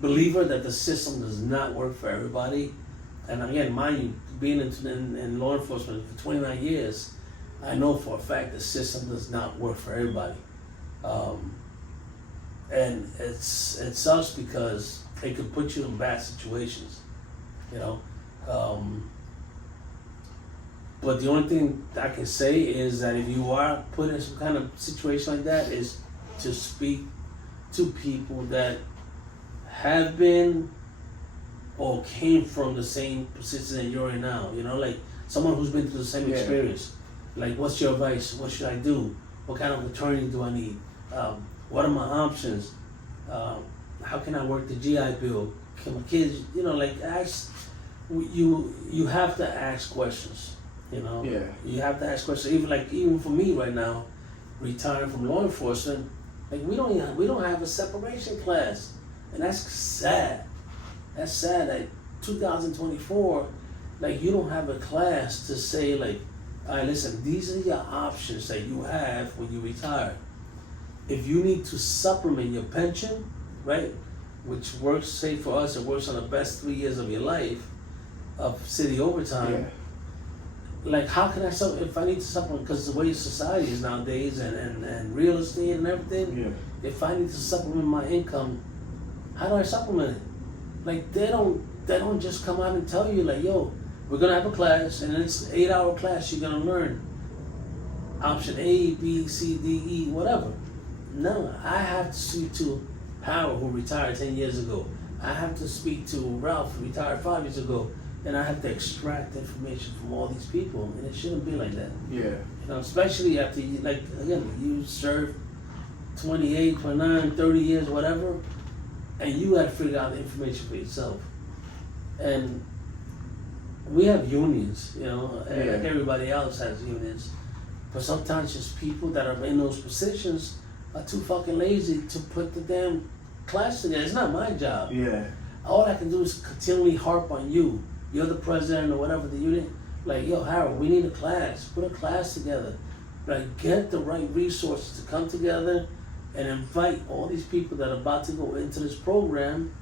believer that the system does not work for everybody. And again, mind you, being in law enforcement for 29 years, I know for a fact the system does not work for everybody. And it sucks because it could put you in bad situations, you know. But the only thing I can say is that if you are put in some kind of situation like that, is to speak to people that have been or came from the same position that you're in now. You know, like someone who's been through the same experience. Like, what's your advice? What should I do? What kind of attorney do I need? What are my options? How can I work the GI Bill? Can my kids, you know, like you have to ask questions. You know, you have to ask questions. Even for me right now, retiring from law enforcement, like we don't have a separation class, and that's sad. That's sad that 2024, like you don't have a class to say like, all right, listen, these are your options that you have when you retire. If you need to supplement your pension, right, which works, say for us, it works on the best 3 years of your life of city overtime. Like, how can I if I need to supplement, because the way society is nowadays and real estate and everything, if I need to supplement my income, how do I supplement it? Like, they don't just come out and tell you like, yo, we're gonna have a class and it's an 8-hour class, you're gonna learn option A, B, C, D, E, whatever. No, I have to speak to Howard, who retired 10 years ago. I have to speak to Ralph, who retired 5 years ago. And I have to extract information from all these people, and it shouldn't be like that. You know, especially after you, like, again, you serve 28, 29, 30 years, whatever, and you got to figure out the information for yourself. And we have unions, you know, and like everybody else has unions. But sometimes just people that are in those positions are too fucking lazy to put the damn class together. It's not my job. All I can do is continually harp on you. You're the president or whatever the unit. Like, yo, Harold, we need a class. Put a class together. Like, get the right resources to come together and invite all these people that are about to go into this program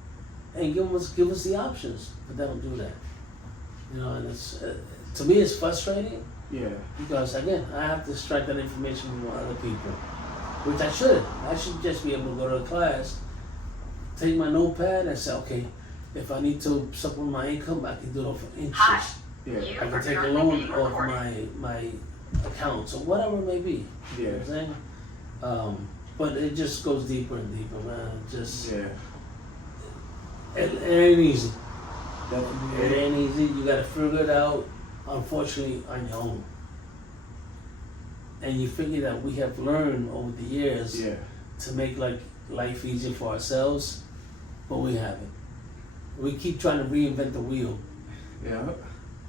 and give us the options. But they don't do that. You know, and it's to me it's frustrating. Because again, I have to extract that information from other people, which I should. I should just be able to go to a class, take my notepad, and say, okay, if I need to supplement my income, I can do it off of interest. I can take a loan off my accounts or whatever it may be. You know what I'm saying? But it just goes deeper and deeper, man. It ain't easy. It ain't easy. You gotta figure it out, unfortunately, on your own. And you figure that we have learned over the years to make like life easier for ourselves, but we haven't. We keep trying to reinvent the wheel.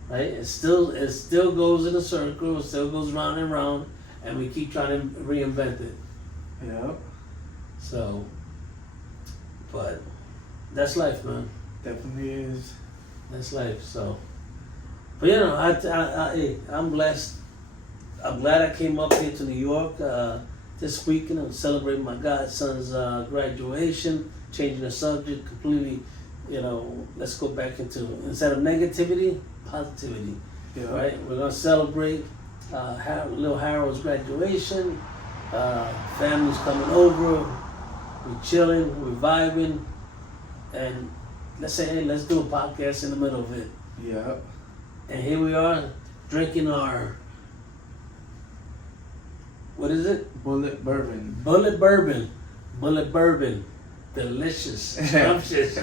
Right? It still goes in a circle, it still goes round and round, and we keep trying to reinvent it. So, but that's life, man. Definitely is. That's life. So, but you know, I'm blessed. I'm glad I came up here to New York this weekend and celebrating my godson's graduation, changing the subject completely. You know, let's go back into, instead of negativity, positivity. Right? We're gonna celebrate little Harold's graduation. Family's coming over. We're chilling. We're vibing, and let's say, hey, let's do a podcast in the middle of it. And here we are, drinking our, what is it? Bullet bourbon. Bullet bourbon. Bullet bourbon. Delicious. Scrumptious.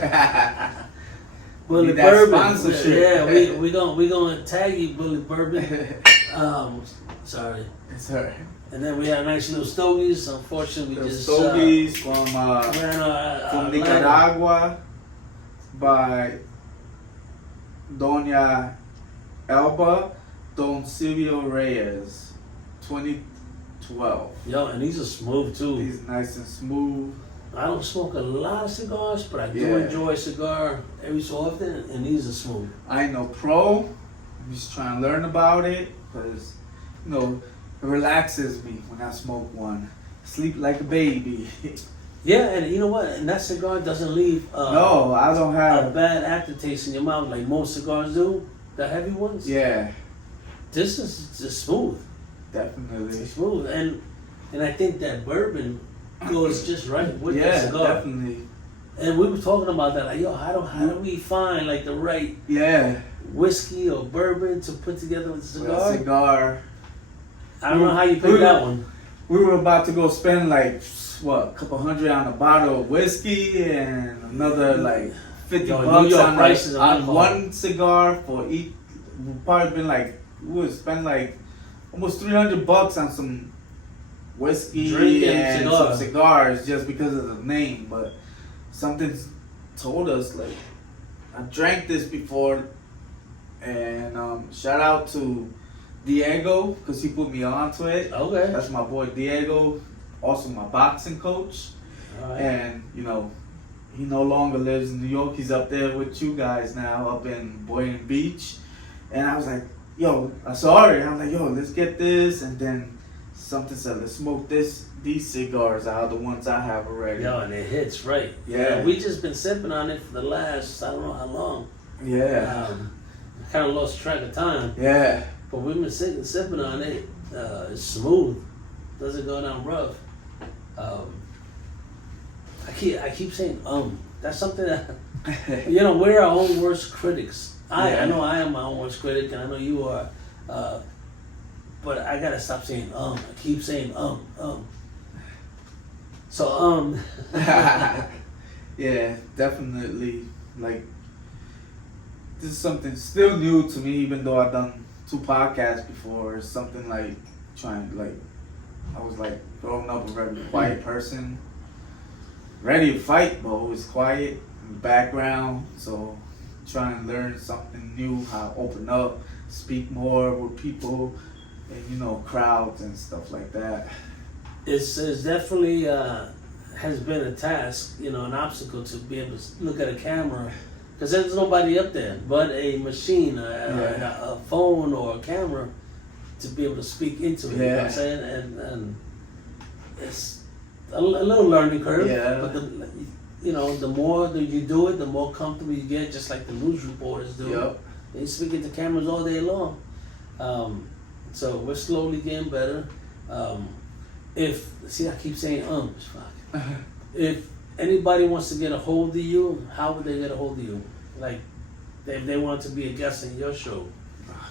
Bullet bourbon. Sponsorship. we gonna tag you, Bullet bourbon. Sorry. It's her. And then we had nice little stogies. Unfortunately, we just stogies from Nicaragua by Doña Elba Don Silvio Reyes, 2012. Yo, and these are smooth too. These nice and smooth. I don't smoke a lot of cigars, but I do enjoy a cigar every so often, and these are smooth. I ain't no pro. I'm just trying to learn about it because, you know, it relaxes me when I smoke one. Sleep like a baby. And you know what? And that cigar doesn't leave no, I don't have a bad aftertaste in your mouth like most cigars do, the heavy ones. This is just smooth. Definitely. It's smooth. And I think that bourbon goes just right with the cigar. Definitely. And we were talking about that, like, yo, how do we find like the right whiskey or bourbon to put together with a cigar? Cigar. I don't know how you picked that one. We were about to go spend like a couple hundred on a bottle of whiskey and another like $50 New York on prices like, on on alcohol. one cigar for each. We've probably been like we would spend like almost $300 on some whiskey Drink and and cigar. some cigars just because of the name. But something told us like I drank this before, and shout out to Diego because he put me onto it. Okay. That's my boy Diego, also my boxing coach. All right. And you know, he no longer lives in New York. He's up there with you guys now, up in Boynton Beach. And I was like, yo, I saw it. I'm like, yo, let's get this. And then something said, let's smoke these cigars out, the ones I have already. Yo, and it hits right. Yeah. We just been sipping on it for the last, I don't know how long. Yeah. Kind of lost track of time. Yeah. But we've been sipping on it. It's smooth. Doesn't go down rough. I keep saying That's something that we're our own worst critics. I know I am my own worst critic, and I know you are. But I gotta stop saying I keep saying So yeah, definitely. Like, this is something still new to me, even though I've done 2 podcasts before. It's something like I was like growing up a very quiet person, ready to fight, but always quiet in the background. So trying to learn something new, how to open up, speak more with people, and crowds and stuff like that. It's definitely has been a task, an obstacle to be able to look at a camera, because there's nobody up there but a machine, a phone or a camera to be able to speak into it. You know what I'm saying? And it's a little learning curve. Yeah. But the more that you do it, the more comfortable you get, just like the news reporters do. Yep. They speak into cameras all day long. So we're slowly getting better. I keep saying fuck. If anybody wants to get a hold of you, how would they get a hold of you? Like, if they want to be a guest in your show.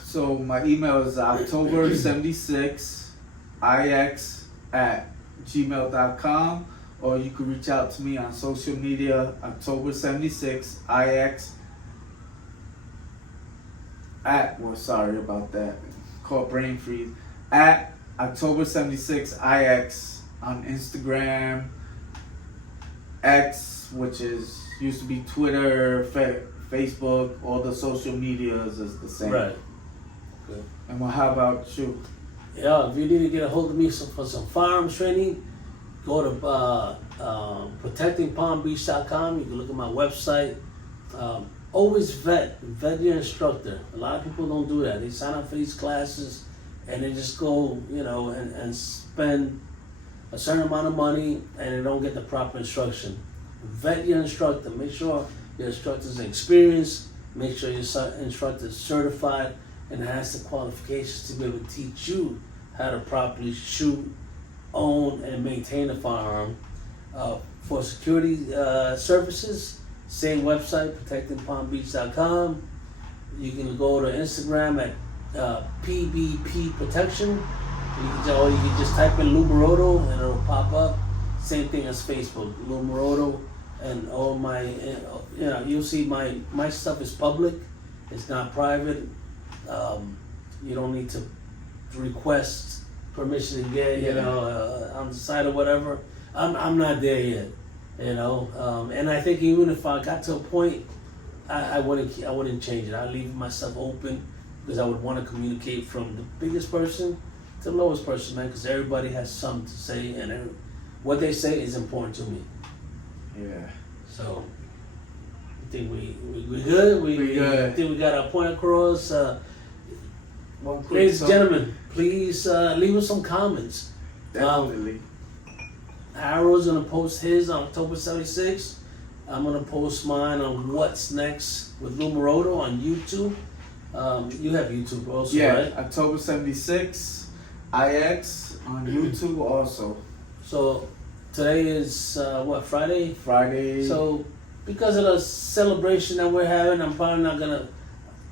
So my email is october76ix@gmail.com, or you can reach out to me on social media, october76ix sorry about that, called brain freeze, at october76ix on Instagram, X, which used to be Twitter, Facebook, all the social medias is the same. Right. Good. And how about you? Yeah, if you need to get a hold of me for some firearms training, go to protectingpalmbeach.com. You can look at my website. Always vet your instructor. A lot of people don't do that. They sign up for these classes and they just go, and spend a certain amount of money and they don't get the proper instruction. Vet your instructor. Make sure your instructor's experienced. Make sure your instructor's certified and has the qualifications to be able to teach you how to properly shoot, own, and maintain a firearm. For security services, same website, protectingpalmbeach.com. You can go to Instagram at PBP Protection. Or you can just type in Lou Maroto and it'll pop up. Same thing as Facebook, Lou Maroto, and all my, you'll see my stuff is public. It's not private. You don't need to request permission to get, on the site or whatever. I'm not there yet, and I think even if I got to a point, I wouldn't change it. I'd leave myself open because I would want to communicate from the biggest person to the lowest person, man, because everybody has something to say, and what they say is important to me. Yeah. So, I think we good. We good. I think we got our point across. One quick Ladies and gentlemen, please leave us some comments. Definitely. Harold's gonna post his on October 76th. I'm gonna post mine on What's Next with Lou Maroto on YouTube. You have YouTube also, right? October 76 IX on YouTube also. So today is Friday? Friday. So because of the celebration that we're having, I'm probably not gonna.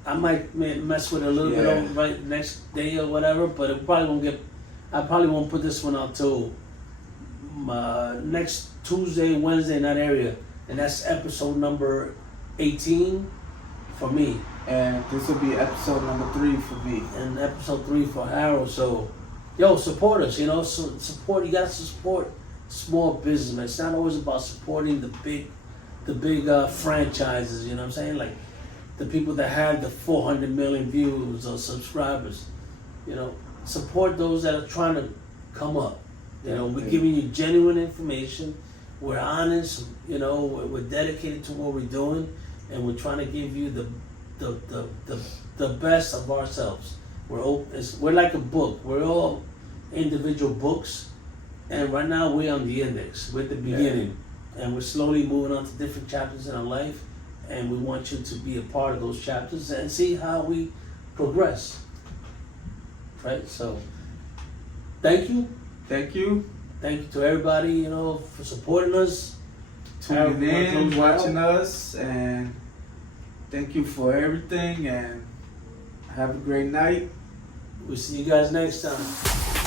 I might mess with it a little bit over right next day or whatever, but it probably won't get. I probably won't put this one out till next Tuesday, Wednesday in that area, and that's episode number 18 for me. And this will be episode number 3 for me. And episode 3 for Harold. So, yo, support us. You know, support. You got to support small business. Man. It's not always about supporting the big franchises. You know what I'm saying? Like the people that have the 400 million views or subscribers. You know, support those that are trying to come up. You know, we're giving you genuine information. We're honest. You know, we're dedicated to what we're doing, and we're trying to give you the best of ourselves. We're like a book. We're all individual books, and right now we're on the index. We're at the beginning, and we're slowly moving on to different chapters in our life, and we want you to be a part of those chapters and see how we progress. Right? So, thank you. Thank you. Thank you to everybody, you know, for supporting us. Tuning in, watching us, and thank you for everything, and have a great night. We'll see you guys next time.